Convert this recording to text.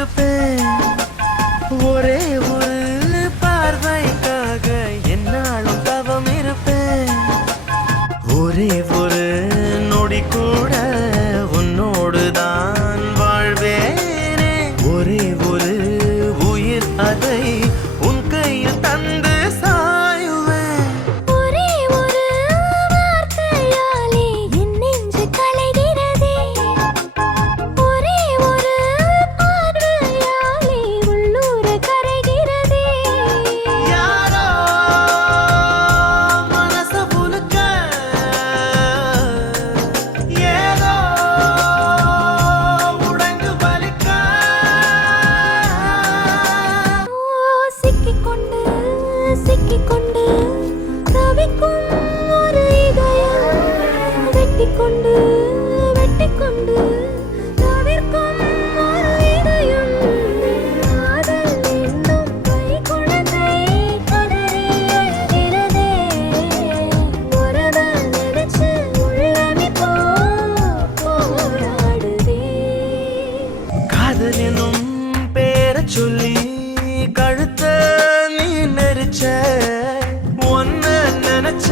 இருப்பேன். ஒரே ஒரு பார்வைக்காக என்னாலும் தவம் இருப்பேன். ஒரே ஒரு நொடி கூட உன்னோடு தான் வாழ்வேனே. ஒரே ஒரு உயிர் அதை உன் கையில் தந்து சாயுவேன். ஒரே ஒரு வார்த்தையாலே என் நெஞ்சு கலைகிறதே. ஒரே ஒரு பார்வையாலே உள்ளூர கரைகிறதே. யாரோ மனச புழுக்க ஏதோ உடைந்து வலிக்க. சிக்கிக்கொண்டு சிக்கிக்கொண்டு தவிக்கும் ஒரு இதயம். வெட்டிக்கொண்டு வெட்டிக்கொண்டு தவிர்க்கும் ஒரு இதயம். காதல் என்னும் கைக்குழந்தை கதறி அழுகிறதே. உறவ நினைச்சு உள்ளம் இப்போ போராடுதே. காதல் எனும் பேரச் சொல்லி கழுத்த நீ நெரிச்ச. ஒன்ன நினைச்ச